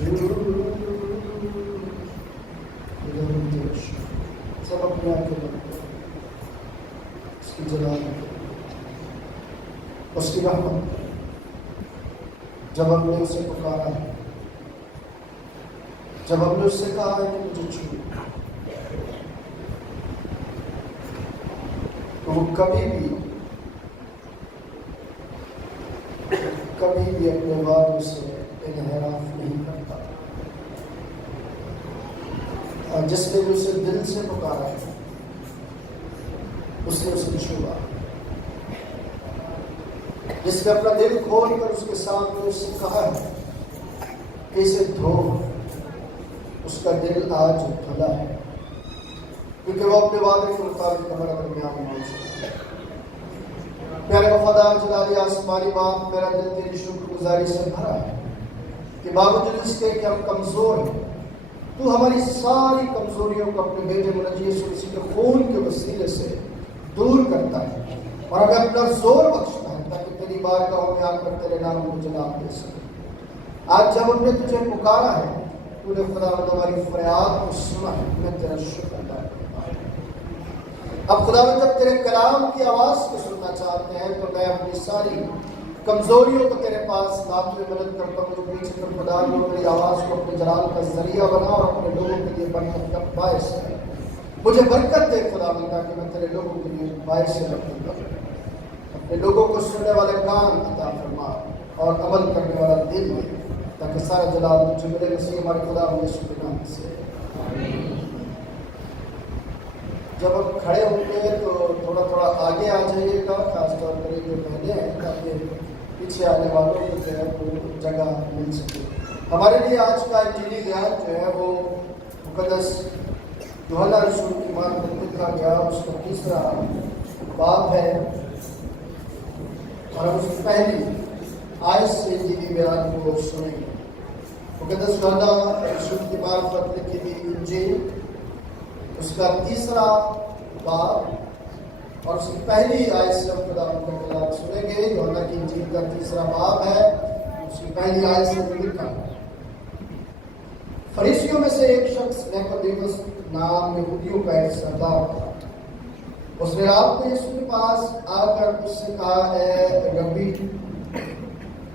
سب اپنے آپ کو اس کی جلال، اس کی رحمت، جب ہم نے اسے پکارا ہے، جب ہم نے اس سے کہا ہے کہ مجھے چھو، تو وہ کبھی بھی اپنے وعدوں سے انحراف نہیں کرتا. اور جس نے بھی اسے دل سے پکارا ہے اس نے اسے چھوا. جس نے اپنا دل کھول کر اس کے سامنے اس سے کہا ہے کہ اسے دھو، اس کا دل آج دھلا ہے، کیونکہ وہ اپنے وعدے کے مطابق ہمارے درمیان موجود ہے. پیارے وفادار جلالی آسمانی باپ، میرا دل تیری شکر گزاری سے بھرا ہے کہ باوجود اس کے کہ ہم کمزور ہیں، تو ہماری ساری کمزوریوں کو اپنے بیٹے منجی یسوع مسیح کے خون کے وسیلے سے دور کرتا ہے اور ہمیں اپنا زور بخشتا ہے تاکہ تیری بارگاہوں میں آ کر تیرے نام کو جلال دے سکے. آج جب ہم نے تجھے پکارا ہے، تو نے خدا ہماری فریاد کو سنا ہے. میں تیرا شکر ادا کرتا ہوں. اب خدا جب تیرے کلام کی آواز کو سننا چاہتے ہیں تو میں اپنی ساری کمزوریوں کو تیرے پاس لاتے ہوئے مدد کرتا ہوں. پیچھے کر خدا جو میری آواز کو اپنے جلال کا ذریعہ بنا اور اپنے لوگوں کے لیے برکت کا باعث ہے. مجھے برکت دے خدا بندہ کہ میں تیرے لوگوں کے لیے باعث برکت کروں. اپنے لوگوں کو سننے والے کان عطا فرما اور عمل کرنے والا دل دے تاکہ سارا جلال تجھے ملے. مسیح ہمارے خدا یسوع کے نام سے جب ہم کھڑے ہوں گے تو تھوڑا آگے آ جائیے گا، خاص طور پر جو پہلے ہیں تاکہ پیچھے آنے والوں کو جو ہے وہ جگہ مل سکے. ہمارے لیے آج کا انجیلی بیان جو ہے وہ مقدس یوحنا رسول کی ایمان میں لکھا گیا اس کا 3 باب ہے اور ہم اس کی پہلی آیت سے انجیلی بیان کو سنیں گے. مقدس یوحنا رسول کی ایمان پر لکھی ہوئی انجیل اس کا 3 باب اور اس کی پہلی آیت سے ہم خدا کا کلام سنیں گے. یوحنا کی انجیل کا 3 باب ہے، اس کی پہلی آیت سے لکھا. فریسیوں میں سے ایک شخص نیقودیمس نام یہودیوں کا ایک سردار تھا. اس نے رات کو یسوع کے پاس آ کر اس سے کہا، اے ربی،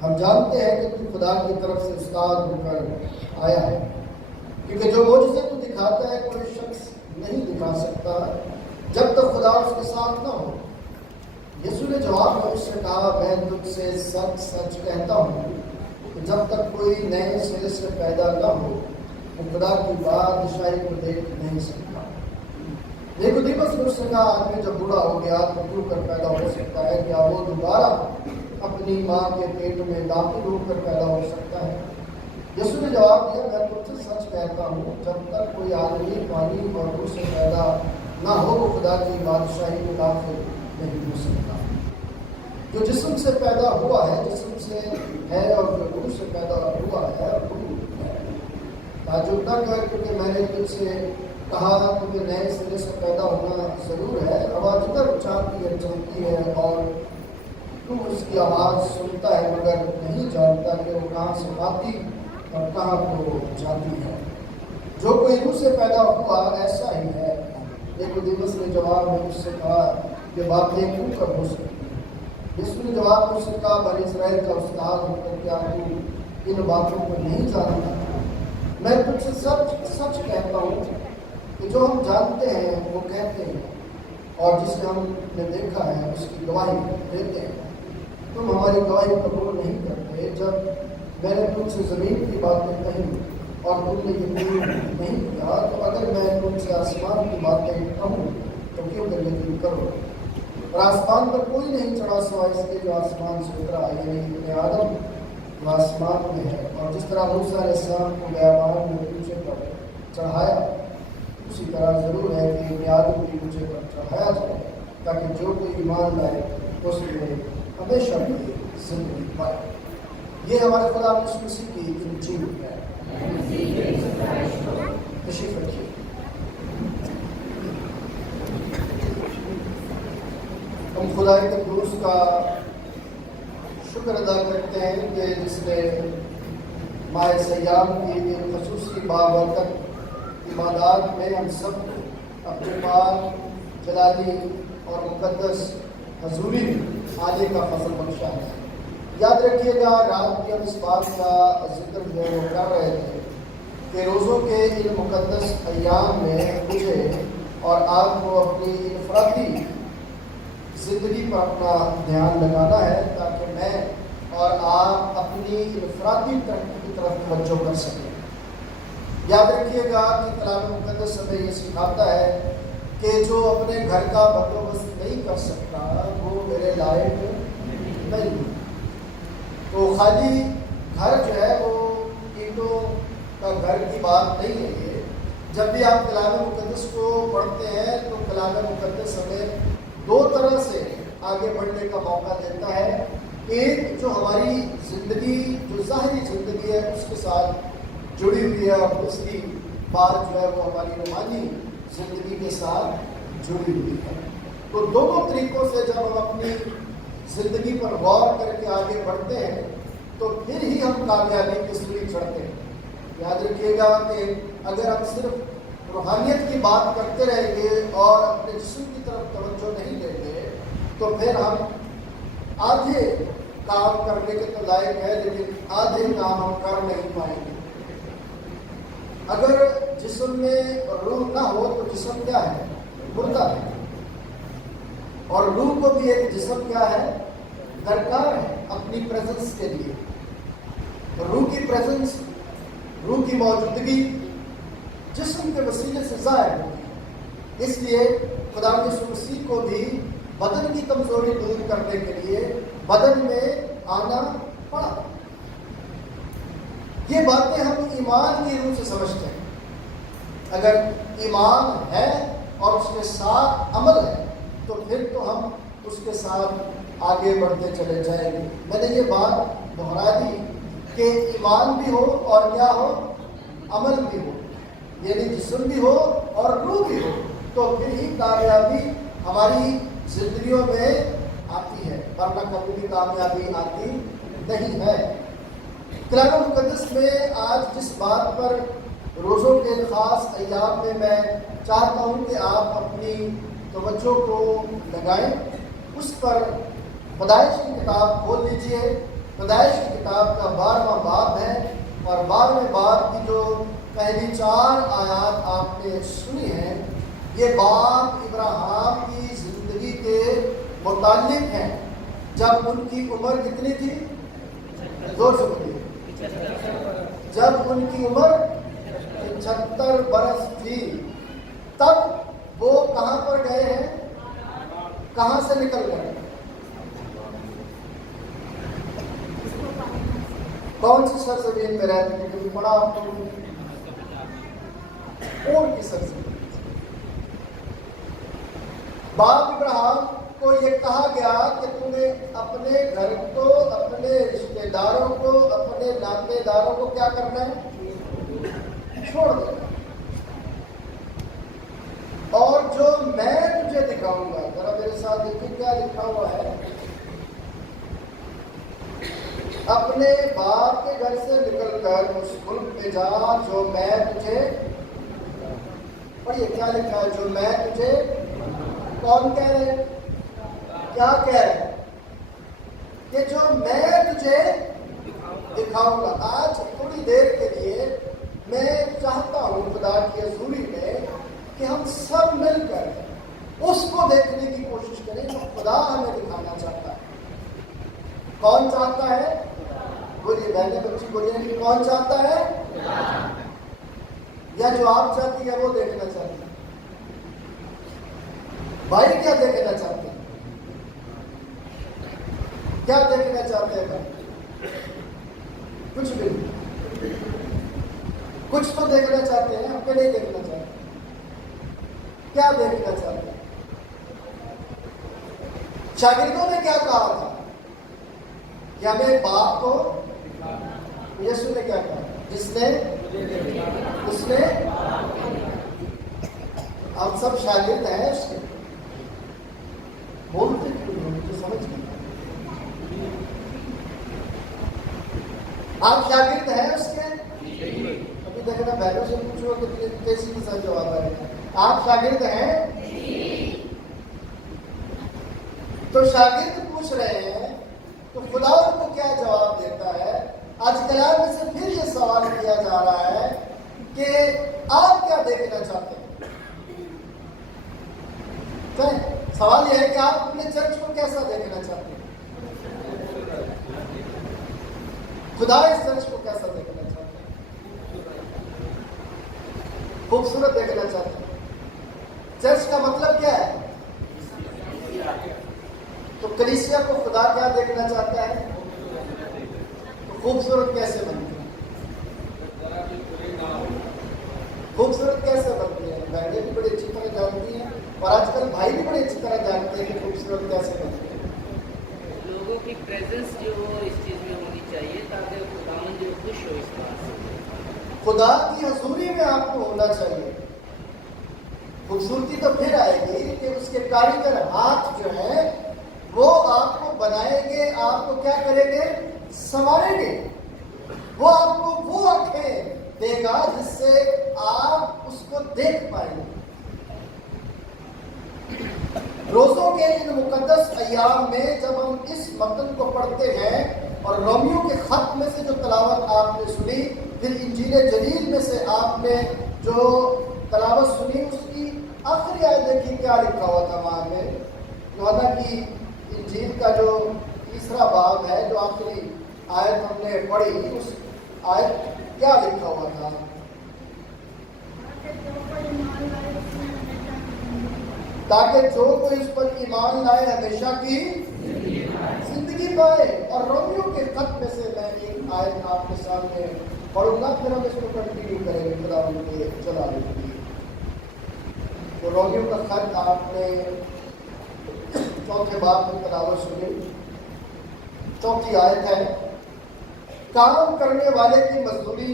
ہم جانتے ہیں کہ تو خدا کی طرف سے استاد ہو کر آیا ہے، کیونکہ جو معجزے تو دکھاتا ہے کوئی شخص نہیں دکھا سکتا جب تک خدا اس کے ساتھ نہ ہو. یسوع نے جواب میں اس سے کہا، میں تجھ سے سچ سچ کہتا ہوں کہ جب تک کوئی نئے سرے سے پیدا نہ ہو وہ خدا کی بادشاہی کو دیکھ نہیں سکتا. نیقودیمس نے اس سے کہا، آدمی جب بوڑھا ہو گیا تو ٹوٹ کر پیدا ہو سکتا ہے، کیا وہ دوبارہ اپنی ماں کے پیٹ میں داخل ہو کر پیدا ہو سکتا ہے؟ یسوع نے جواب دیا، میں تجھ سے سچ کہتا ہوں جب تک کوئی آدمی پانی اور روح سے پیدا نہ ہو وہ خدا کی بادشاہی میں داخل نہیں ہو سکتا. جو جسم سے پیدا ہوا ہے جسم سے ہے، اور جو روح سے پیدا ہوا ہے روح ہے. تعجب نہ کر کیونکہ میں نے تجھ سے کہا کہ نئے سرے سے پیدا ہونا ضرور ہے. ہوا جدھر اچھالتی ہے چلتی ہے اور تو اس کی آواز سنتا ہے مگر نہیں جانتا کہ وہ کہاں سے آتی اور کہاں کو جاتی ہے. جو کوئی روح سے پیدا ہوا ایسا ہی ہے. نیقودیمس نے جواب میں اس سے کہا، یہ باتیں کیوں کر ہو سکتی؟ یسوع نے جواب میں اس سے کہا، بنی اسرائیل کا استاد ہو کر کیا تو ان باتوں کو نہیں جانتا؟ میں تجھ سے سچ سچ کہتا ہوں کہ جو ہم جانتے ہیں وہ کہتے ہیں اور جسے ہم نے دیکھا ہے اس کی گواہی دیتے ہیں. تم ہماری گواہی قبول نہیں کرتے. جب میں نے تم سے زمین کی باتیں کہی اور تم نے یقین نہیں کیا، تو اگر میں تم سے آسمان کی باتیں کہوں تو کیوں کر یقین کرو؟ اور آسمان پر کوئی نہیں چڑھا سوائے اس کے جو آسمان سے اترا، یعنی ابن آدم جو آسمان میں ہے. اور جس طرح موسیٰ علیہ السلام کو بیابان میں اونچے پر چڑھایا، اسی طرح ضرور ہے کہ ابن آدم کی اونچے پر چڑھایا جائے تاکہ جو کوئی ایمان لائے اس میں ہمیشہ کی زندگی پائے. یہ ہمارے خدا یسوع مسیح کی انجیل ہے. تشریف رکھیے. ہم خدا کے قدوس کا شکر ادا کرتے ہیں کہ جس نے ماہ سیام کی ایک خصوصی بابرکت عبادات میں ہم سب کو اپنے پاک جلالی اور مقدس حضوری میں آنے کا فضل بخشا ہے۔ یاد رکھیے گا رات کی ہم اس بات کا ذکر جو ہے وہ کر رہے تھے کہ روزوں کے ان مقدس ایام میں مجھے اور آپ کو اپنی انفرادی زندگی پر اپنا دھیان لگانا ہے تاکہ میں اور آپ اپنی انفرادی ترقی کی طرف توجہ کر سکیں۔ یاد رکھیے گا کہ کلام مقدس ہمیں یہ سکھاتا ہے کہ جو اپنے گھر کا بندوبست نہیں کر سکتا وہ میرے لائق نہیں۔ تو خالی گھر جو ہے وہ اینٹوں کا گھر کی بات نہیں ہے یہ۔ جب بھی آپ کلام مقدس کو پڑھتے ہیں تو کلام مقدس ہمیں دو طرح سے آگے بڑھنے کا موقع دیتا ہے۔ ایک جو ہماری زندگی جو ظاہری زندگی ہے اس کے ساتھ جڑی ہوئی ہے اور دوسری بات جو ہے وہ ہماری روحانی زندگی کے ساتھ جڑی ہوئی ہے۔ تو دونوں طریقوں سے جب ہم اپنی زندگی پر غور کر کے آگے بڑھتے ہیں تو پھر ہی ہم کامیابی کی سیڑھی چڑھتے ہیں۔ یاد رکھیے گا کہ اگر ہم صرف روحانیت کی بات کرتے رہیں گے اور اپنے جسم کی طرف توجہ نہیں دیں گے تو پھر ہم آدھے کام کرنے کے تو لائق ہے لیکن آدھے کام ہم کر نہیں پائیں گے۔ اگر جسم میں روح نہ ہو تو جسم کیا ہے؟ مردہ ہے۔ اور روح کو بھی ایک جسم کیا ہے؟ درکار ہے اپنی پریزنس کے لیے۔ روح کی پریزنس، روح کی موجودگی جسم کے وسیلے سے ظاہر ہوتی ہے۔ اس لیے خدا یسوع مسیح کو بھی بدن کی کمزوری دور کرنے کے لیے بدن میں آنا پڑا۔ یہ باتیں ہم ایمان کی روح سے سمجھتے ہیں۔ اگر ایمان ہے اور اس کے ساتھ عمل ہے تو پھر تو ہم اس کے ساتھ آگے بڑھتے چلے جائیں گے۔ میں نے یہ بات دہرا دی کہ ایمان بھی ہو اور کیا ہو؟ عمل بھی ہو، یعنی جسم بھی ہو اور روح بھی ہو، تو پھر ہی کامیابی ہماری زندگیوں میں آتی ہے، ورنہ کبھی بھی کامیابی آتی نہیں ہے۔ کلام مقدس میں آج جس بات پر روزوں کے خاص ایام میں میں چاہتا ہوں کہ آپ اپنی توجہ کو لگائیں، اس پر پیدائش کی کتاب کھول لیجئے۔ پیدائش کی کتاب کا 12واں باب ہے اور 12ویں باب کی جو پہلی 4 آیات آپ نے سنی ہیں یہ باب ابراہیم کی زندگی کے متعلق ہیں۔ جب ان کی عمر کتنی تھی؟ زور سے بولیے۔ جب ان کی عمر 75 برس تھی تب وہ کہاں پر گئے ہیں؟ کہاں سے نکل گئے؟ کون سی سرزمین میں رہتے ہیں؟ کبھی پڑھا آپ کو؟ کون کی سرزمین؟ باپ ابراہیم کو یہ کہا گیا کہ تمہیں اپنے گھر کو، اپنے رشتے داروں کو، اپنے ناطے داروں کو کیا کرنا ہے؟ چھوڑ دینا۔ اور جو میں تجھے دکھاؤں گا، ذرا میرے ساتھ دیکھیں کیا لکھا ہوا ہے۔ اپنے باپ کے گھر سے نکل کر اس ملک میں جا جو میں تجھے، پڑھیے کیا لکھا ہے، جو میں تجھے، کون کہہ رہے؟ کیا کہہ رہے؟ کہ جو میں تجھے دکھاؤں گا۔ آج تھوڑی دیر کے لیے میں چاہتا ہوں خدا کی حضوری میں کہ ہم سب مل کر اس کو دیکھنے کی کوشش کریں جو خدا ہمیں دکھانا چاہتا ہے۔ کون چاہتا ہے؟ بولیے بہنیں بچی بولیے، کون چاہتا ہے؟ یا جو آپ چاہتی ہے وہ دیکھنا چاہتی ہے؟ بھائی کیا دیکھنا چاہتے ہیں؟ کیا دیکھنا چاہتے ہیں بھائی؟ کچھ بھی نہیں، کچھ تو دیکھنا چاہتے ہیں، ہم کو نہیں دیکھنا چاہتے۔ کیا دیکھنا چاہتے ہیں؟ شاگردوں نے کیا کہا تھا کہ ہمیں باپ کو، یسوع نے کیا کہا؟ جس نے اس نے، ہم سب شاگرد ہیں اس کے، بولتے کیوں نہیں؟ مجھے سمجھ نہیں۔ آپ شاگرد ہیں اس کے؟ ابھی دیکھنا بہنوں سے پوچھو کتنے تیزی کے ساتھ جواب آئے گا. آپ شاگرد ہیں؟ تو شاگرد پوچھ رہے ہیں تو خدا ان کو کیا جواب دیتا ہے؟ آج کلام میں سے پھر یہ سوال کیا جا رہا ہے کہ آپ کیا دیکھنا چاہتے ہیں؟ سوال یہ ہے کہ آپ اپنے چرچ کو کیسا دیکھنا چاہتے ہیں؟ خدا اس چرچ کو کیسا دیکھنا چاہتے ہیں؟ خوبصورت دیکھنا چاہتے ہیں. چرچ کا مطلب کیا ہے؟ تو کلیسیا کو خدا کیا دیکھنا چاہتا ہے؟ تو خوبصورت کیسے بنتی ہے؟ خوبصورت کیسے بنتی ہے؟ بہنیں بھی بڑی اچھی طرح جانتی ہیں اور آج کل بھائی بھی بڑی اچھی طرح جانتے ہیں کہ خوبصورت کیسے بنتی ہے. لوگوں کی پریزنس جو ہو اس چیز میں ہونی چاہیے تاکہ خداوند جو خوش ہو اس بات سے. خدا کی حضوری میں آپ کو ہونا چاہیے. خوبصورتی تو پھر آئے گی کہ اس کے کاریگر ہاتھ جو ہے وہ آپ کو بنائیں گے, آپ کو کیا کریں گے؟ سنواریں گے. وہ آپ کو وہ آنکھیں دے گا جس سے آپ اس کو دیکھ پائیں گے. روزوں کے ان مقدس ایام میں جب ہم اس متن کو پڑھتے ہیں اور رومیو کے خط میں سے جو تلاوت آپ نے سنی, پھر انجیل جلیل میں سے آپ نے جو تلاوت سنی, اس کی آخری آیت دیکھیے کیا لکھا ہوا تھا وہاں پہ. یوحنا کی انجیل کا جو تیسرا باب ہے, جو آخری آیت ہم نے پڑھی, اس آیت کیا لکھا ہوا تھا؟ تاکہ جو کوئی اس پر ایمان لائے ہمیشہ کی زندگی پائے. اور رومیو کے خط میں سے میں ایک آیت آپ کے سامنے پڑھوں گا, پھر ہم اس کو کنٹینیو کریں گے خدا ان کے چلانے کے لیے. تو رومیو کا خط آپ نے چوتھے باب میں تلاوت سنی. چوتھی آیت ہے, کام کرنے والے کی مزدوری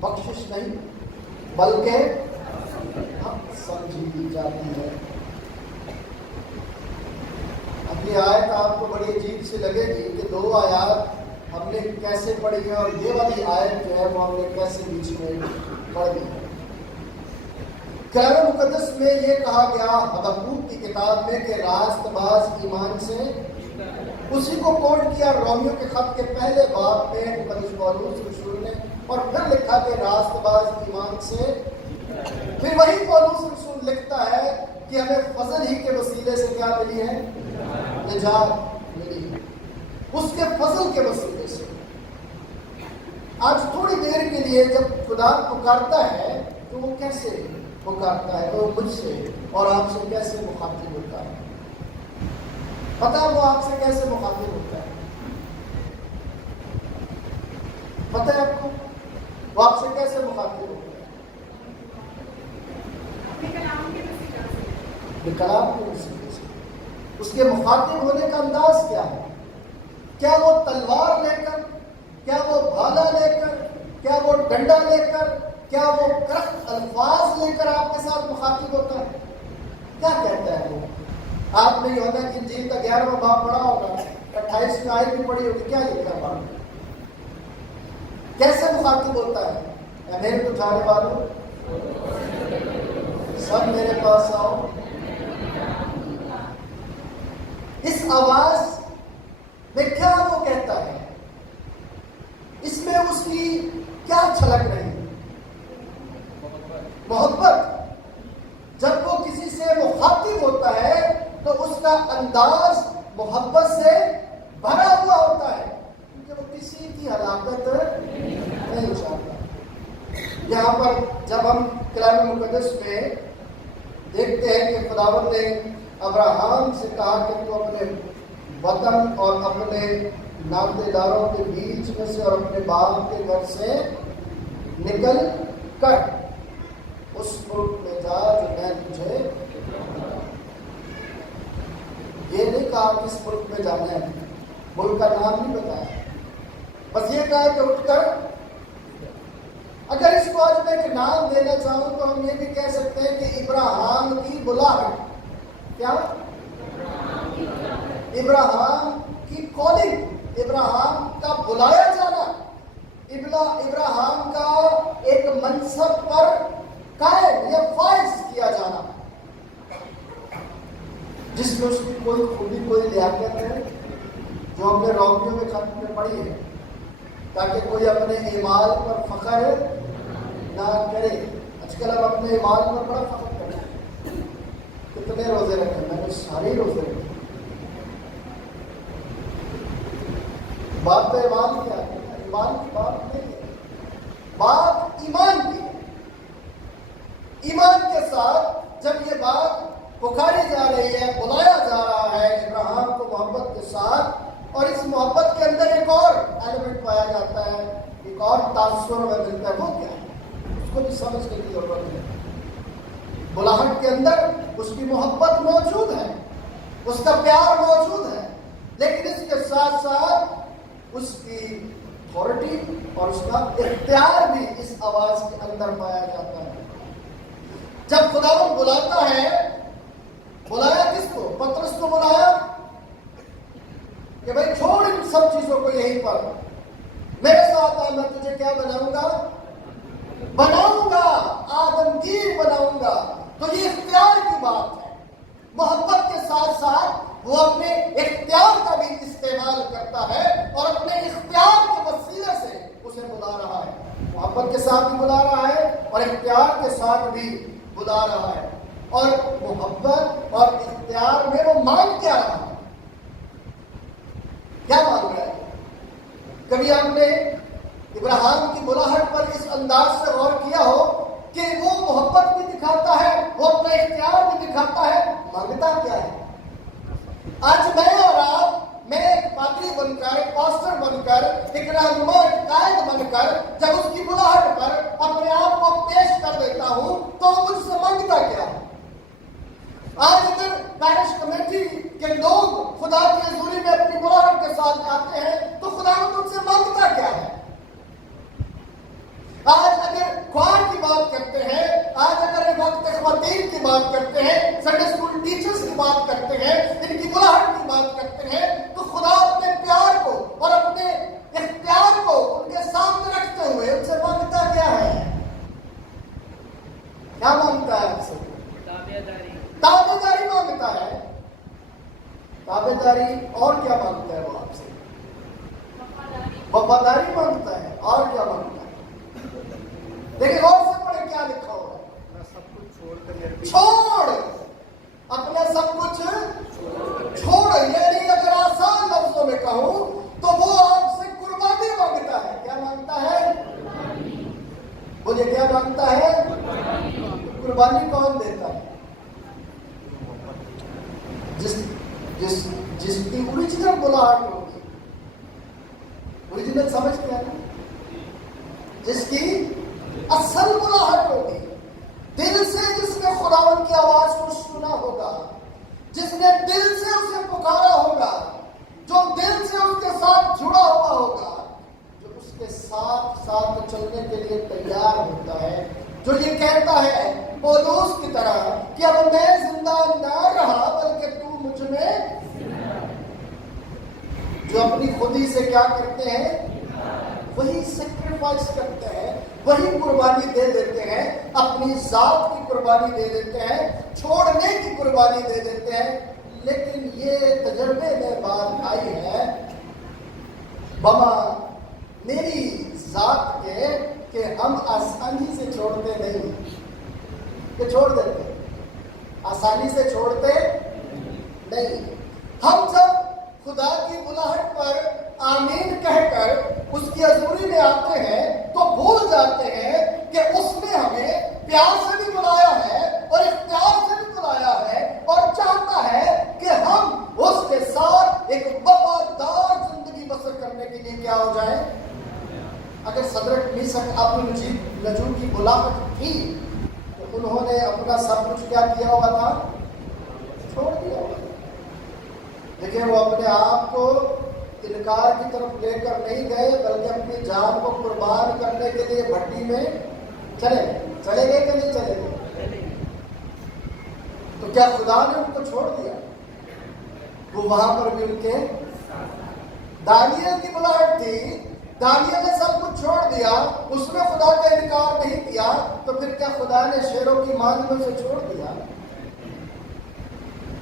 بخشش نہیں بلکہ حق سمجھی جاتی ہے. اپنی آیت آپ کو بڑی عجیب سی لگے گی کہ دو آیات ہم نے کیسے پڑھی ہے اور یہ والی آیت جو ہے وہ ہم نے کیسے بیچ میں پڑھ دی. کلام مقدس میں یہ کہا گیا حبقوق کی کتاب میں کہ راست باز ایمان سے, اسی کو کوٹ کیا رومیو کے خط کے پہلے باب میں مقدس پولس رسول نے, اور پھر لکھا کہ راست باز ایمان سے. پھر وہی پولس رسول لکھتا ہے کہ ہمیں فضل ہی کے وسیلے سے کیا ملی ہے؟ نجات ملی ہے. اس کے فضل کے وسیلے سے. آج تھوڑی دیر کے لیے جب خدا پکارتا ہے تو وہ کیسے پکارتا ہے؟ وہ مجھ سے اور آپ سے کیسے مخاطب ہوتا ہے؟ پتہ ہے وہ آپ سے کیسے مخاطب ہوتا ہے؟ پتہ ہے آپ کو وہ آپ سے کیسے مخاطب ہوتا ہے؟ کلام کے وسیلے سے. اس کے مخاطب ہونے کا انداز کیا ہے؟ کیا وہ تلوار لے کر, کیا وہ بھالا لے کر, کیا وہ ڈنڈا لے کر, کیا وہ کرخت الفاظ لے کر آپ کے ساتھ مخاطب ہوتا ہے؟ کیا کہتا ہے وہ؟ آپ نے یوحنا کی انجیل کا 11واں باب پڑھا ہوگا, 28 میں آیت بھی پڑھی ہوگی. کیا لکھا ہے باب؟ کیسے مخاطب ہوتا ہے؟ اے میرے اٹھانے والوں سب میرے پاس آؤ. اس آواز میں کیا وہ کہتا ہے؟ اس میں اس کی کیا چھلک رہی ہے؟ محبت. جب وہ کسی سے مخاطب ہوتا ہے تو اس کا انداز محبت سے بھرا ہوا ہوتا ہے, کیونکہ وہ کسی کی ہلاکت نہیں چاہتا. یہاں پر جب ہم کلام مقدس میں دیکھتے ہیں کہ خداوند نے ابراہیم سے کہا کہ تو اپنے وطن اور اپنے نامدے داروں کے بیچ میں سے اور اپنے باپ کے گھر سے نکل کر اس ملک میں جا جو میں تجھے. یہ نہیں کہا کس ملک میں جانا ہے, ملک کا نام نہیں بتایا, بس یہ کہا کہ اٹھ کر. اگر اس کو آج میں ایک نام دینا چاہوں تو ہم یہ بھی کہہ سکتے ہیں کہ ابراہیم کی بلاہٹ. کیا؟ ابراہیم کی کالنگ, ابراہیم کا بلایا جانا. ابراہیم کا ایک منصب پر قائم یا فائز کیا جانا، جس میں اس کی کوئی خوبی کوئی لیاقت ہے جو ہم نے رومیوں کے خط میں پڑھی ہے، تاکہ کوئی اپنے ایمان پر فخر نہ کرے۔ آج کل ہم اپنے ایمان پر بڑا فخر کرتے ہیں، کتنے روزے رکھے؟ میں نے سارے روزے رکھے۔ بات تو ایمان کی ہے، ایمان کی بات نہیں ہے، بات ایمان کی ہے۔ ایمان کے ساتھ جب یہ بات پکاری جا رہی ہے، بلایا جا رہا ہے ابراہیم کو محبت کے ساتھ، اور اس محبت کے اندر ایک اور ایلیمنٹ پایا جاتا ہے، ایک اور تاثر میں ملتا ہے، وہ کیا ہے اس کو بھی سمجھنے کی ضرورت ہے۔ بلاہٹ کے اندر اس کی محبت موجود ہے، اس کا پیار موجود ہے، لیکن اس کے ساتھ ساتھ اس کی اتھارٹی اور اس کا اختیار بھی اس آواز کے اندر پایا جاتا ہے۔ جب خداوند بلاتا ہے، بلایا کس کو؟ پترس کو بلایا کہ بھائی چھوڑ ان سب چیزوں کو یہیں پر، میرے ساتھ آ، میں تجھے کیا بناؤں گا؟ بناؤں گا، آدمگیر بناؤں گا۔ تو یہ اختیار کی بات ہے۔ محبت کے ساتھ ساتھ وہ اپنے اختیار کا بھی استعمال کرتا ہے، اور اپنے اختیار کے وسیلے سے اسے بلا رہا ہے۔ محبت کے ساتھ بھی بلا رہا ہے اور اختیار کے ساتھ بھی بلا رہا ہے۔ اور محبت اور اختیار میں وہ مانگ کیا رہا ہے؟ کیا مانگ رہا ہے؟ کبھی آپ نے ابراہیم کی بلاہٹ پر اس انداز سے غور کیا ہو کہ وہ محبت بھی دکھاتا ہے، وہ اپنا اختیار بھی دکھاتا ہے، مانگتا کیا ہے؟ آج میں اور آپ، میں ایک پادری بن کر، ایک پاسٹر بن کر، ایک رہنما، ایک قائد بن کر جب اس کی بلاہٹ پر اپنے آپ کو پیش کر دیتا ہوں تو وہ مجھ سے مانگتا کیا ہے؟ آج اگر پیرش کمیٹی کے لوگ خدا کی حضوری میں اپنی بلاہٹ کے ساتھ آتے ہیں تو خدا ان سے مانگتا کیا ہے؟ آج اگر کوار کی بات کرتے ہیں، آج اگر وقت خواتین کی بات کرتے ہیں، سنڈے اسکول ٹیچرز کی بات کرتے ہیں، ان کی بلاہٹ کی بات کرتے ہیں، تو خدا اپنے پیار کو اور اپنے اختیار کو ان کے سامنے رکھتے ہوئے ان سے مانگتا کیا ہے؟ کیا مانگتا ہے آپ سے؟ تابع داری مانگتا ہے۔ تابع داری، اور کیا مانگتا ہے وہ آپ سے؟ وفاداری مانگتا ہے، اور کیا مانگتا ہے؟ لیکن اور سے پڑھے کیا لکھا ہوا ہے؟ سب کچھ چھوڑ، اپنا سب کچھ چھوڑ، یعنی اگر آسان لفظوں میں کہوں تو وہ آپ سے قربانی مانگتا ہے۔ کیا مانگتا ہے؟ مجھے کیا مانگتا ہے؟ قربانی کون دیتا ہے؟ جس کی اوریجنل بلاہٹ ہوگی، اوریجنل سمجھ کیا ہے؟ جس کی اصل بلاہٹ ہوگی، دل سے جس نے خداوند کی آواز کو سنا ہوگا، جس نے دل سے اسے پکارا ہوگا، جو دل سے اس کے ساتھ جڑا ہوا ہوگا، جو اس کے ساتھ ساتھ چلنے کے لیے تیار ہوتا ہے، جو یہ کہتا ہے پولوس کی طرح کہ اب میں زندہ نہ رہا بلکہ تو مجھ میں، جو اپنی خودی سے کیا کرتے ہیں؟ وہی سیکریفائس کرتے ہیں، وہی قربانی دے دیتے ہیں، اپنی ذات کی قربانی دے دیتے ہیں، چھوڑنے کی قربانی دے دیتے ہیں۔ لیکن یہ تجربے میں بات آئی ہے بابا میری ذات کے کہ ہم آسانی سے چھوڑتے نہیں، کہ چھوڑ دیتے، آسانی سے چھوڑتے نہیں۔ ہم جب خدا کی بلاہٹ پر آمین کہہ کر اس کی حضوری میں آتے ہیں تو بھول جاتے ہیں کہ اس نے ہمیں پیار سے بھی بلایا ہے اور اختیار سے بھی بلایا ہے، اور چاہتا ہے کہ ہم اس کے ساتھ ایک وفادار زندگی بسر کرنے کے لیے کیا ہو جائے۔ اگر صدرک میثق ابدنجو کی بلاہٹ تھی تو انہوں نے اپنا سب کچھ کیا کیا ہوا تھا؟ چھوڑ دیا ہوا تھا، لیکن وہ اپنے آپ کو انکار کی طرف لے کر نہیں گئے، بلکہ اپنی جان کو قربان کرنے کے لیے بھٹی میں چلے گئے کہ نہیں چلے گئے؟ تو کیا خدا نے ان کو چھوڑ دیا؟ وہ وہاں پر بھی ان کے دانیال کی بلاہٹ تھی، دانیال نے سب کچھ چھوڑ دیا، اس نے خدا کا انکار نہیں کیا، تو پھر کیا خدا نے شیروں کی مان میں اسے چھوڑ دیا؟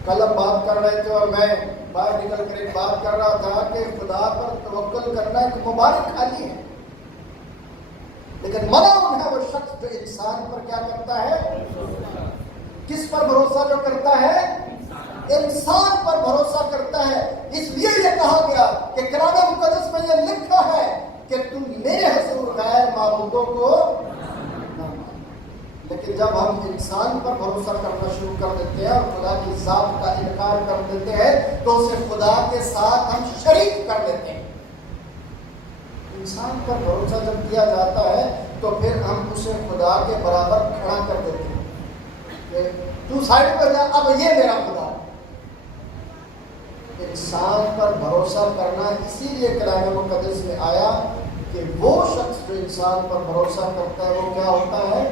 کل ہم بات کر رہے تھے اور میں باہر نکل کر ایک بات کر رہا تھا کہ خدا پر توکل کرنا ایک مبارک حالی ہے، لیکن ملعون ہے وہ شخص جو انسان پر کیا کرتا ہے؟ کس پر بھروسہ جو کرتا ہے؟ انسان پر بھروسہ کرتا ہے۔ اس لیے یہ کہا گیا کہ کلام مقدس میں یہ لکھا ہے کہ تم میرے حضور غیر معبودوں کو نہ مان۔ لیکن جب ہم انسان پر بھروسہ کرنا شروع کر دیتے ہیں اور خدا کی ذات کا انکار کر دیتے ہیں تو اسے خدا کے ساتھ ہم شریک کر دیتے ہیں۔ انسان پر بھروسہ جب کیا جاتا ہے تو پھر ہم اسے خدا کے برابر کھڑا کر دیتے ہیں کہ تو سائڈ پر جا، اب یہ میرا خدا۔ انسان پر بھروسہ کرنا اسی لیے کلام مقدس میں آیا کہ وہ شخص جو انسان پر بھروسہ کرتا ہے وہ کیا ہوتا ہے؟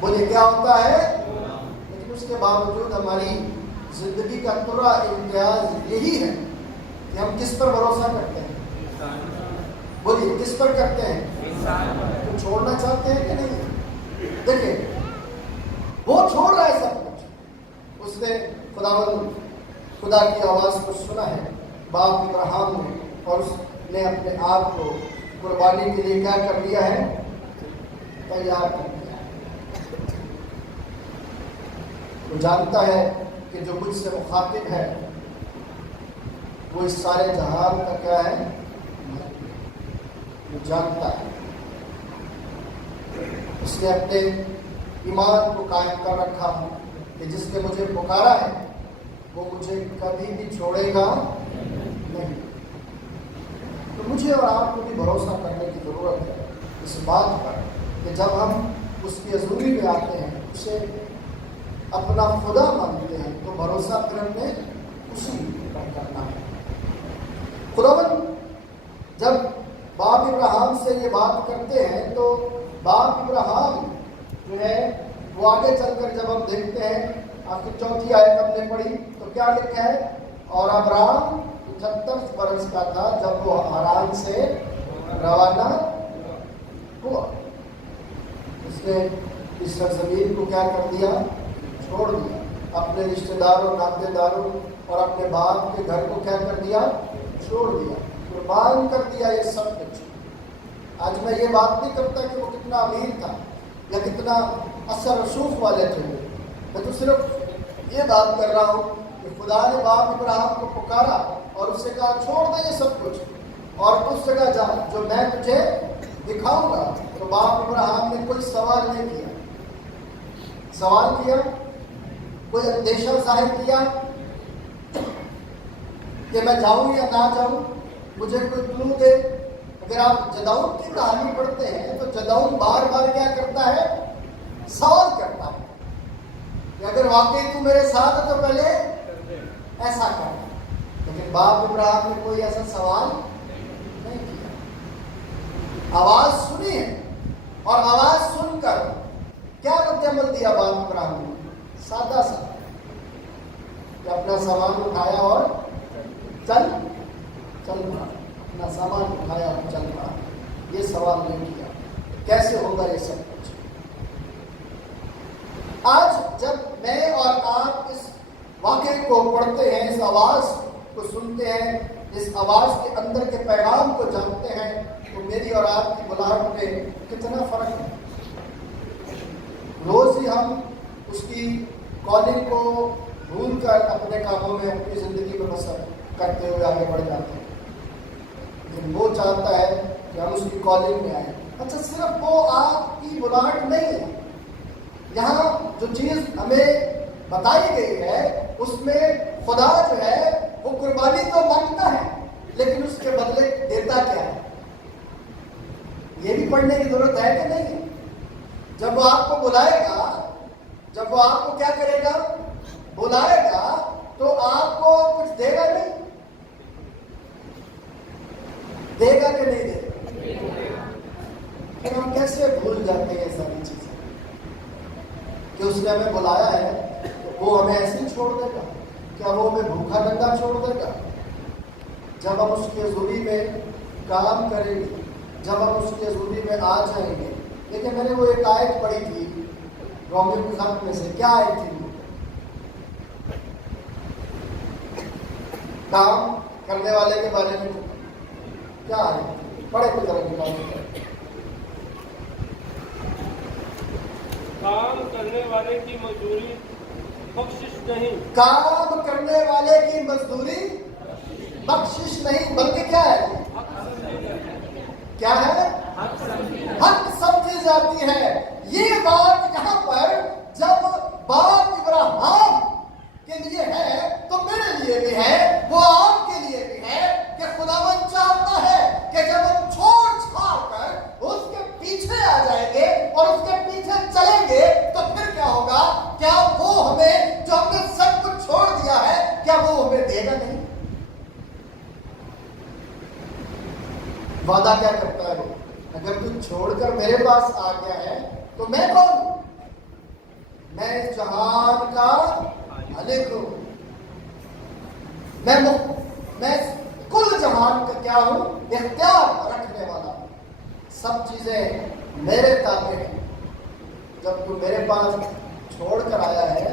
بولے کیا ہوتا ہے؟ لیکن اس کے باوجود ہماری زندگی کا پورا امتیاز یہی ہے کہ ہم کس پر بھروسہ کرتے ہیں؟ بولیے کس پر کرتے ہیں؟ تو چھوڑنا چاہتے ہیں کہ نہیں؟ دیکھیں وہ چھوڑ رہا ہے سب کچھ، اس نے خدا کی آواز کو سنا ہے باپ ابراہیم نے، اور اس نے اپنے آپ کو قربانی کے لیے کیا کر دیا ہے؟ تیار کر دیا ہے۔ وہ جانتا ہے کہ جو مجھ سے مخاطب ہے وہ اس سارے جہان کا کیا ہے؟ وہ جانتا ہے۔ اس نے اپنے ایمان کو قائم کر رکھا کہ جس نے مجھے پکارا ہے وہ مجھے کبھی بھی چھوڑے گا نہیں۔ تو مجھے اور آپ کو بھی بھروسہ کرنے کی ضرورت ہے اس بات پر کہ جب ہم اس کی حضوری میں آتے ہیں، اسے اپنا خدا مانتے ہیں، تو بھروسہ پھر ہم نے اسی پر کرنا ہے۔ خداوند جب باپ ابراہیم سے یہ بات کرتے ہیں تو باپ ابراہیم جو ہے وہ آگے چل کر جب ہم دیکھتے ہیں، آپ کی 4 آیت ہم نے پڑھی تو کیا لکھا ہے؟ اور ابراہیم 75 برس کا تھا جب وہ حران سے روانہ ہوا۔ اس نے اس سرزمین کو کیا کر دیا؟ چھوڑ دیا۔ اپنے رشتہ داروں، ناطے داروں اور اپنے باپ کے گھر کو کیا کر دیا؟ چھوڑ دیا، قربان کر دیا یہ سب کچھ۔ آج میں یہ بات نہیں کرتا کہ وہ کتنا امیر تھا یا کتنا اثر رسوخ والے تھے، میں تو صرف یہ بات کر رہا ہوں کہ خدا نے باپ ابراہیم کو پکارا اور اسے کہا چھوڑ دے یہ سب کچھ اور اس جگہ جا جو میں تجھے دکھاؤں گا۔ تو باپ ابراہیم نے کوئی سوال نہیں کیا، سوال کیا، کوئی اندیشہ ظاہر کیا کہ میں جاؤں یا نہ جاؤں، مجھے کوئی کلو دے۔ اگر آپ جدعون کی کہانی پڑھتے ہیں تو جدعون بار بار کیا کرتا ہے؟ سوال کرتا ہے کہ اگر واقعی تو میرے ساتھ ہے تو پہلے ایسا کر۔ لیکن باپ ابراہیم نے کوئی ایسا سوال نہیں کیا، آواز سنی ہے اور آواز سن کر کیا رد عمل دیا باپ ابراہیم نے؟ سادہ سا کہ اپنا سامان اٹھایا اور چل پڑا، اپنا سامان اٹھایا اور چل پڑا۔ یہ سوال نہیں کیا کیسے ہوگا یہ سب کچھ۔ آج جب میں اور آپ اس واقعے کو پڑھتے ہیں، اس آواز کو سنتے ہیں، اس آواز کے اندر کے پیغام کو جانتے ہیں، تو میری اور آپ کی بلاہٹ میں کتنا فرق ہے۔ روز ہی ہم اس کی کالنگ کو بھول کر اپنے کاموں میں، اپنی زندگی میں بسر کرتے ہوئے آگے بڑھ جاتے ہیں، لیکن وہ چاہتا ہے کہ ہم اس کی کالنگ میں آئیں۔ اچھا، صرف وہ آپ کی بلاہٹ نہیں ہے، یہاں جو چیز ہمیں بتائی گئی ہے اس میں خدا جو ہے وہ قربانی تو مانگتا ہے، لیکن اس کے بدلے دیتا کیا ہے؟ یہ بھی پڑھنے کی ضرورت ہے کہ نہیں؟ جب وہ آپ کو بلائے گا، جب وہ آپ کو کیا کرے گا؟ بلائے گا، تو آپ کو کچھ دے گا نہیں؟ دے گا کہ نہیں دے گا؟ پھر ہم کیسے بھول جاتے ہیں ساری چیزیں کہ اس نے ہمیں بلایا ہے تو وہ ہمیں ایسے ہی چھوڑ دے گا؟ کیا وہ ہمیں بھوکا ننگا چھوڑ دے گا؟ جب ہم اس کی حضوری میں کام کریں گے، جب ہم اس کی حضوری میں آ جائیں گے. لیکن میں نے وہ ایک آیت پڑھی تھی رومیو کے خط میں سے. کیا آیت تھی وہ؟ کام کرنے والے کے بارے میں کیا آیت پڑھے کو ذرا نکال. کام کرنے والے کی مزدوری بخشش نہیں. کام کرنے والے کی مزدوری بخشش نہیں بلکہ کیا ہے؟ کیا ہے؟ حق سمجھی جاتی ہے. یہ بات یہاں پر جب باپ ابراہیم کے لیے ہے تو میرے لیے بھی ہے, وہ آپ کے لیے بھی ہے کہ خداوند چاہتا ہے کہ جب ہم چھوڑ چھاڑ کر اس کے پیچھے آ جائیں گے اور اس کے پیچھے چلیں گے تو پھر کیا ہوگا؟ کیا وہ ہمیں جو ہم نے سب کچھ چھوڑ دیا ہے کیا وہ ہمیں دے گا نہیں؟ وعدہ کیا کرتا ہے وہ؟ اگر تو چھوڑ کر میرے پاس آ گیا ہے تو میں کون ہوں؟ میں اس جہان کا مالک ہوں. میں کل جہان کا کیا ہوں؟ اختیار رکھنے والا. سب چیزیں میرے تابع ہیں. جب تو میرے پاس چھوڑ کر آیا ہے,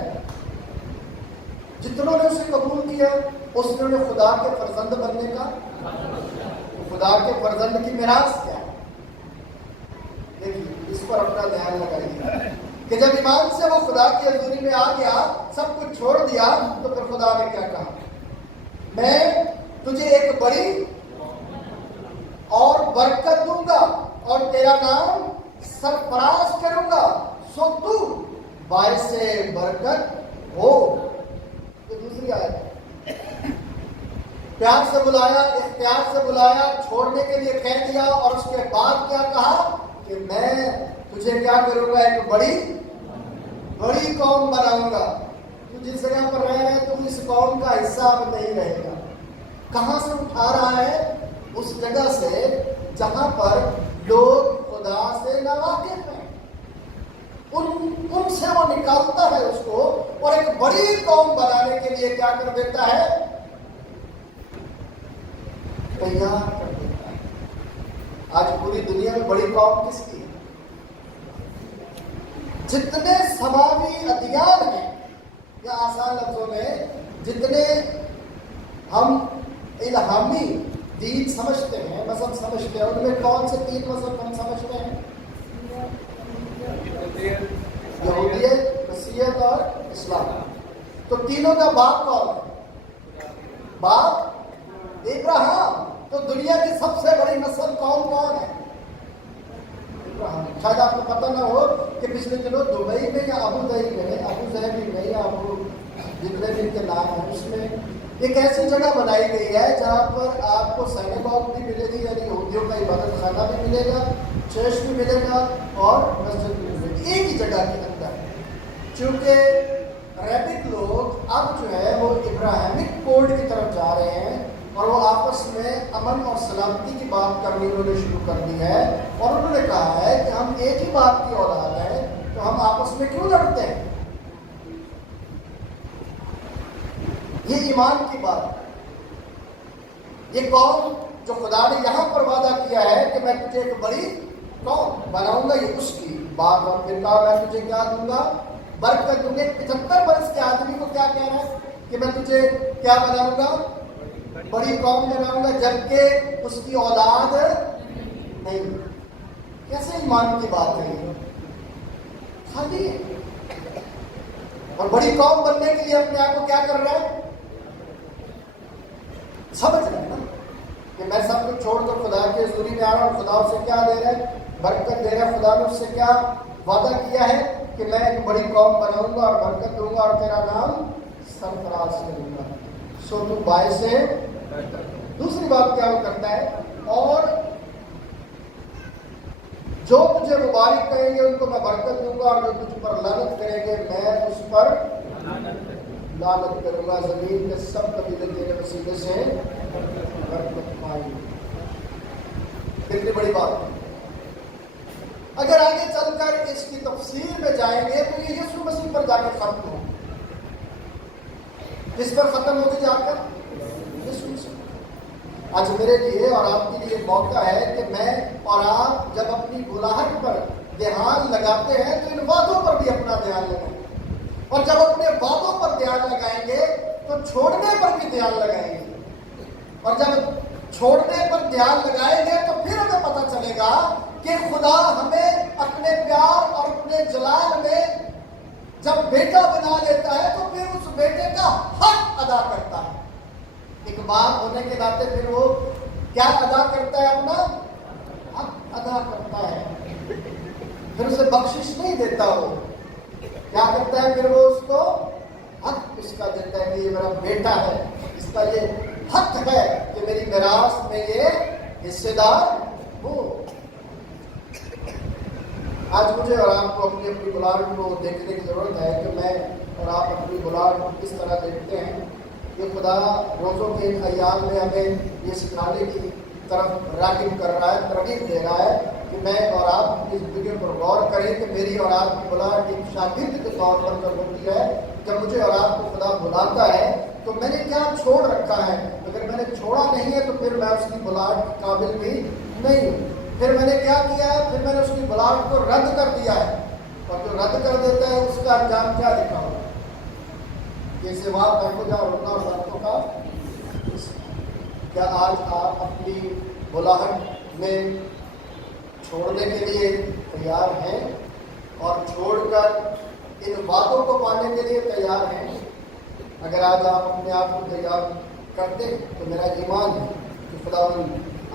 جتنوں نے اسے قبول کیا اس نے خدا کے فرزند بننے کا, خدا کے فرزند کی میراث کیا ہے؟ دیکھیے اس پر اپنا دھیان لگائیے کہ جب ایمان سے وہ خدا کی حضوری میں آ گیا, سب کچھ چھوڑ دیا, تو پھر خدا نے کیا کہا؟ میں تجھے ایک بڑی اور برکت دوں گا اور تیرا نام سرفراز کروں گا, سو تو باعث برکت ہو. یہ دوسری آیت. پیار سے بلایا, اختیار سے بلایا, چھوڑنے کے لیے کہہ دیا, اور اس کے بعد کیا کہا کہ میں تجھے کیا کروں گا؟ ایک بڑی قوم بناؤں گا. تو جس جگہ پر رہ رہے ہیں تم اس قوم کا حصہ اب نہیں رہے گا. کہاں سے اٹھا رہا ہے؟ اس جگہ سے جہاں پر لوگ خدا سے ناواقف ہیں. ان سے وہ نکالتا ہے اس کو, اور ایک بڑی قوم بنانے کے لیے کیا کر دیتا ہے؟ تیار کر دیتا ہے. آج پوری دنیا میں بڑی قوم کس کی؟ جتنے سماوی ادیان ہیں, یا آسان لفظوں میں جتنے ہم الہامی دین سمجھتے ہیں, مذہب سمجھتے ہیں, ان میں کون سے 3 مذہب ہم سمجھتے ہیں؟ یہودیت, مسیحیت اور اسلام. تو تینوں کا باپ کون ہے؟ باپ ابراہیم. تو دنیا کی سب سے بڑی نسل کون ہے؟ ابراہیم. شاید آپ کو پتہ نہ ہو کہ پچھلے دنوں دبئی میں یا ابو ظہبی میں یا ابو جتنے بھی کے نام ہیں, اس میں ایک ایسی جگہ بنائی گئی ہے جہاں پر آپ کو سینگاگ بھی ملے گی, یعنی یہودیوں کا عبادت خانہ بھی ملے گا, چرچ بھی ملے گا, اور مسجد بھی ملے گی, ایک ہی جگہ کے اندر. چونکہ عربک لوگ اب جو ہے وہ ابراہیمک کوڈ کی طرف جا رہے ہیں, اور وہ آپس میں امن اور سلامتی کی بات کرنی انہوں نے شروع کر دی ہے, اور انہوں نے کہا ہے کہ ہم ایک ہی باپ کی اولاد ہیں, تو ہم آپس میں کیوں لڑتے ہیں؟ یہ ایمان کی بات ہے. یہ قوم جو خدا نے یہاں پر وعدہ کیا ہے کہ میں تجھے ایک بڑی قوم بناؤں گا, یہ اس کی بات. اور پھر کہا میں تجھے کیا دوں گا؟ برکت دوں گا. 75 برس کے آدمی کو کیا کہہ رہا ہے کہ میں تجھے کیا بناؤں گا؟ بڑی قوم بناؤں گا, جبکہ اس کی اولاد نہیں. کیسے ایمان کی بات ہے؟ خالی ہے. اور بڑی قوم بننے کے لیے اپنے آپ کو کیا کر رہا ہے؟ سمجھ رہے ہیں نا کہ میں سب کچھ چھوڑ کر خدا کے حضوری میں آ رہا ہوں. خدا اسے کیا دے رہا ہے؟ برکت دے رہا ہے. خدا نے اس سے کیا وعدہ کیا ہے کہ میں ایک بڑی قوم بناؤں گا اور برکت دوں گا اور تیرا نام سرفراز کروں گا, سو تو باعث ہے. دوسری بات کیا وہ کرتا ہے؟ اور جو تجھے مبارک کہیں گے ان کو میں برکت دوں گا, اور جو تجھ پر لعنت کریں گے میں اس پر لعنت کروں گا. زمین کے سب قبیلے تیرے وسیلے سے برکت پائیں گے. کتنی بڑی بات ہے. اگر آگے چل کر اس کی تفسیر میں جائیں گے تو یہ یسوع مسیح پر جا کے ختم ہو. کس پر ختم ہوگی جا کر؟ یسوع مسیح. آج میرے لیے اور آپ کے لیے موقع ہے کہ میں اور آپ جب اپنی بلاہٹ پر دھیان لگاتے ہیں تو ان وعدوں پر بھی اپنا دھیان لگائیں، اور جب اپنے وعدوں پر دھیان لگائیں گے تو چھوڑنے پر بھی دھیان لگائیں گے، اور جب چھوڑنے پر دھیان لگائیں گے تو پھر ہمیں پتہ چلے گا کہ خدا ہمیں اپنے پیار اور اپنے جلال میں جب بیٹا بنا لیتا ہے تو پھر اس بیٹے کا حق ادا کرتا ہے۔ ایک باپ ہونے کے ناطے پھر وہ کیا ادا کرتا ہے؟ اپنا حق ادا کرتا ہے، پھر اسے بخشش نہیں دیتا، وہ کیا کرتا ہے؟ پھر وہ اس کو حق اس کا دیتا ہے کہ یہ میرا بیٹا ہے، اس کا یہ حق ہے کہ میری میراث میں یہ حصے دار ہو۔ آج مجھے اور آپ کو اپنی اپنی بلاٹ کو دیکھنے کی ضرورت ہے کہ میں اور آپ اپنی بلاٹ کو کس طرح دیکھتے ہیں۔ کہ خدا روزوں کے ان ایام میں ہمیں یہ سکھانے کی طرف راغب کر رہا ہے، ترغیب دے رہا ہے کہ میں اور آپ اپنی زندگیوں پر غور کریں کہ میری اور آپ کی بلاٹ ایک شاگرد کے طور پر جب ہوتی ہے، جب مجھے اور آپ کو خدا بلاتا ہے تو میں نے کیا چھوڑ رکھا ہے۔ اگر میں نے چھوڑا نہیں ہے تو پھر میں اس کی بلاٹ کے قابل بھی نہیں ہوں۔ پھر میں نے کیا کیا ہے؟ پھر میں نے اس کی بلاٹ کو رد کر دیا ہے، اور جو رد کر دیتا ہے اس کا انجام کیا لکھا ہوگا؟ جیسے وہاں بیٹھو جا اڑنا اور برتوں کا۔ کیا آج آپ اپنی بلاہٹ میں چھوڑنے کے لیے تیار ہیں اور چھوڑ کر ان باتوں کو پانے کے لیے تیار ہیں؟ اگر آج آپ اپنے آپ کو تیار کرتے تو میرا ایمان ہے کہ خدا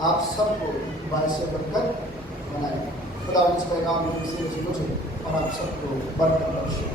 آپ سب کو باعث برکت بنائے۔ خدا اس پیغام میں کسی سے مجھے اور آپ سب کو برکت بخشے۔